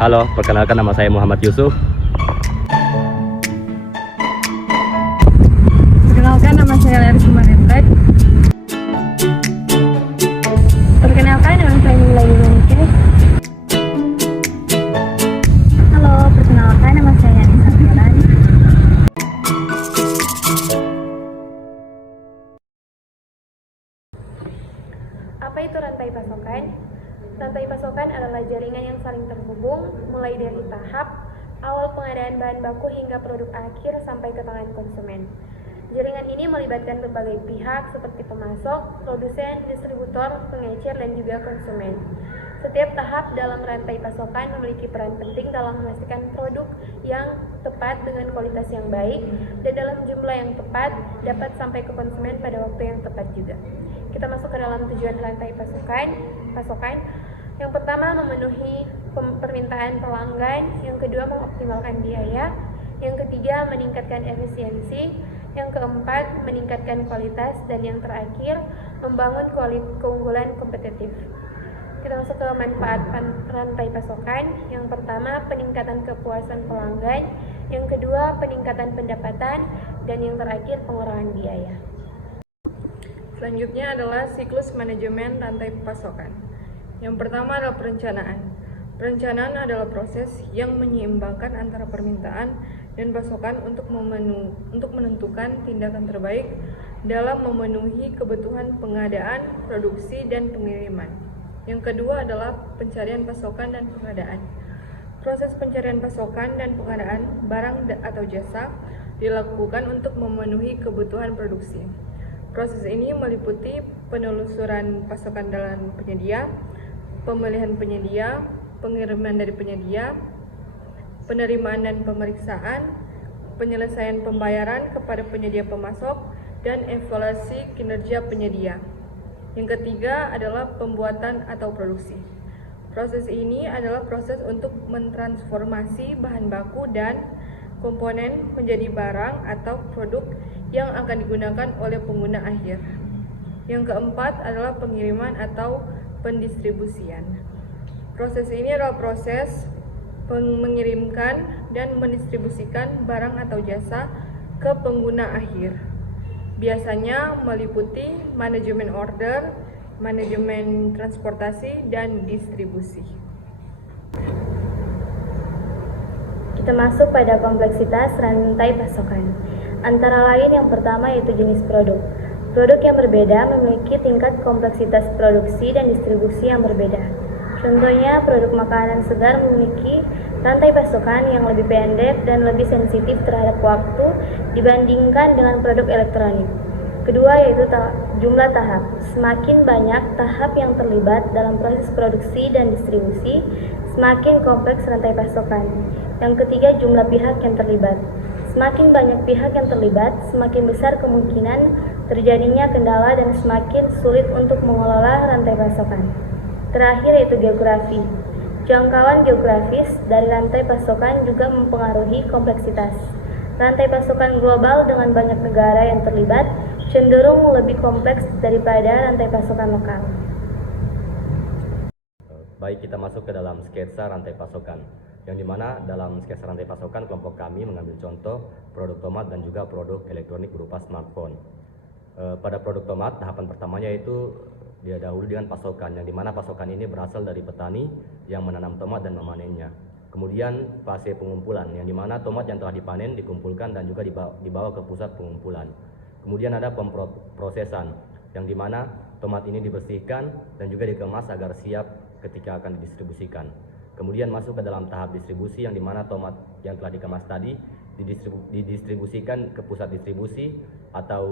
Halo, perkenalkan nama saya Muhammad Yusuf. Perkenalkan nama saya Leri Sumarentek. Perkenalkan nama saya Nila Yunike. Halo, perkenalkan nama saya Nisa Firan. Apa itu rantai pasokan? Rantai pasokan adalah jaringan yang saling terhubung mulai dari tahap awal pengadaan bahan baku hingga produk akhir sampai ke tangan konsumen. Jaringan ini melibatkan berbagai pihak seperti pemasok, produsen, distributor, pengecer, dan juga konsumen. Setiap tahap dalam rantai pasokan memiliki peran penting dalam memastikan produk yang tepat dengan kualitas yang baik dan dalam jumlah yang tepat dapat sampai ke konsumen pada waktu yang tepat juga. Kita masuk ke dalam tujuan rantai pasokan. Yang pertama, memenuhi permintaan pelanggan. Yang kedua, mengoptimalkan biaya. Yang ketiga, meningkatkan efisiensi. Yang keempat, meningkatkan kualitas. Dan yang terakhir, membangun keunggulan kompetitif. Kita masuk ke manfaat rantai pasokan. Yang pertama, peningkatan kepuasan pelanggan. Yang kedua, peningkatan pendapatan. Dan yang terakhir, pengurangan biaya. Selanjutnya adalah siklus manajemen rantai pasokan. Yang pertama adalah perencanaan. Perencanaan adalah proses yang menyeimbangkan antara permintaan dan pasokan untuk menentukan tindakan terbaik dalam memenuhi kebutuhan pengadaan, produksi, dan pengiriman. Yang kedua adalah pencarian pasokan dan pengadaan. Proses pencarian pasokan dan pengadaan barang atau jasa dilakukan untuk memenuhi kebutuhan produksi. Proses ini meliputi penelusuran pasokan dalam penyedia, pemilihan penyedia, pengiriman dari penyedia, penerimaan dan pemeriksaan, penyelesaian pembayaran kepada penyedia pemasok, dan evaluasi kinerja penyedia. Yang ketiga adalah pembuatan atau produksi. Proses ini adalah proses untuk mentransformasi bahan baku dan komponen menjadi barang atau produk yang akan digunakan oleh pengguna akhir. Yang keempat adalah pengiriman atau pendistribusian. Proses ini adalah proses mengirimkan dan mendistribusikan barang atau jasa ke pengguna akhir. Biasanya meliputi manajemen order, manajemen transportasi, dan distribusi. Kita masuk pada kompleksitas rantai pasokan. Antara lain yang pertama yaitu jenis produk. Produk yang berbeda memiliki tingkat kompleksitas produksi dan distribusi yang berbeda. Contohnya, produk makanan segar memiliki rantai pasokan yang lebih pendek dan lebih sensitif terhadap waktu dibandingkan dengan produk elektronik. Kedua yaitu jumlah tahap. Semakin banyak tahap yang terlibat dalam proses produksi dan distribusi, semakin kompleks rantai pasokan. Yang ketiga, jumlah pihak yang terlibat. Semakin banyak pihak yang terlibat, semakin besar kemungkinan terjadinya kendala dan semakin sulit untuk mengelola rantai pasokan. Terakhir yaitu geografi. Jangkauan geografis dari rantai pasokan juga mempengaruhi kompleksitas. Rantai pasokan global dengan banyak negara yang terlibat cenderung lebih kompleks daripada rantai pasokan lokal. Baik, kita masuk ke dalam sketsa rantai pasokan, yang dimana dalam sketsa rantai pasokan kelompok kami mengambil contoh produk tomat dan juga produk elektronik berupa smartphone. Pada produk tomat, tahapan pertamanya yaitu didahului dengan pasokan, yang dimana pasokan ini berasal dari petani yang menanam tomat dan memanennya. Kemudian fase pengumpulan, yang dimana tomat yang telah dipanen dikumpulkan dan juga dibawa ke pusat pengumpulan. Kemudian ada pemprosesan, yang dimana tomat ini dibersihkan dan juga dikemas agar siap ketika akan didistribusikan. Kemudian masuk ke dalam tahap distribusi, yang dimana tomat yang telah dikemas tadi didistribusikan ke pusat distribusi atau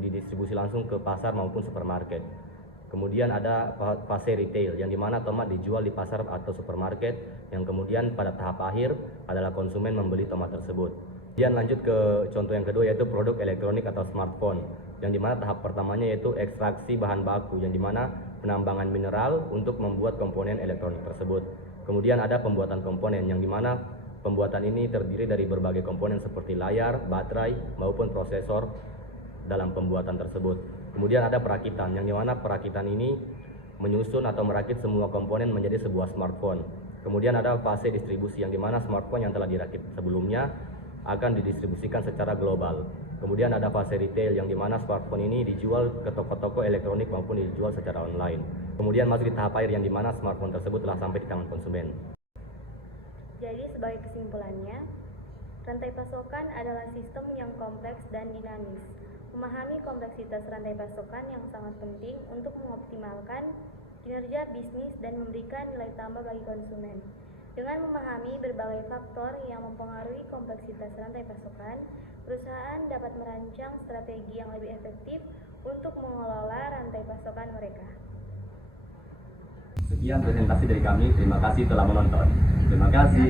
didistribusi langsung ke pasar maupun supermarket. Kemudian ada fase retail, yang dimana tomat dijual di pasar atau supermarket, yang kemudian pada tahap akhir adalah konsumen membeli tomat tersebut. Kemudian lanjut ke contoh yang kedua yaitu produk elektronik atau smartphone, yang dimana tahap pertamanya yaitu ekstraksi bahan baku, yang dimana penambangan mineral untuk membuat komponen elektronik tersebut. Kemudian ada pembuatan komponen, yang dimana pembuatan ini terdiri dari berbagai komponen seperti layar, baterai, maupun prosesor dalam pembuatan tersebut. Kemudian ada perakitan, yang dimana perakitan ini menyusun atau merakit semua komponen menjadi sebuah smartphone. Kemudian ada fase distribusi yang dimana smartphone yang telah dirakit sebelumnya akan didistribusikan secara global. Kemudian ada fase retail yang dimana smartphone ini dijual ke toko-toko elektronik maupun dijual secara online. Kemudian masuk di tahap akhir yang dimana smartphone tersebut telah sampai di tangan konsumen. Jadi sebagai kesimpulannya, rantai pasokan adalah sistem yang kompleks dan dinamis. Memahami kompleksitas rantai pasokan yang sangat penting untuk mengoptimalkan kinerja bisnis dan memberikan nilai tambah bagi konsumen. Dengan memahami berbagai faktor yang mempengaruhi kompleksitas rantai pasokan, perusahaan dapat merancang strategi yang lebih efektif untuk mengelola rantai pasokan mereka. Sekian presentasi dari kami. Terima kasih telah menonton. Terima kasih.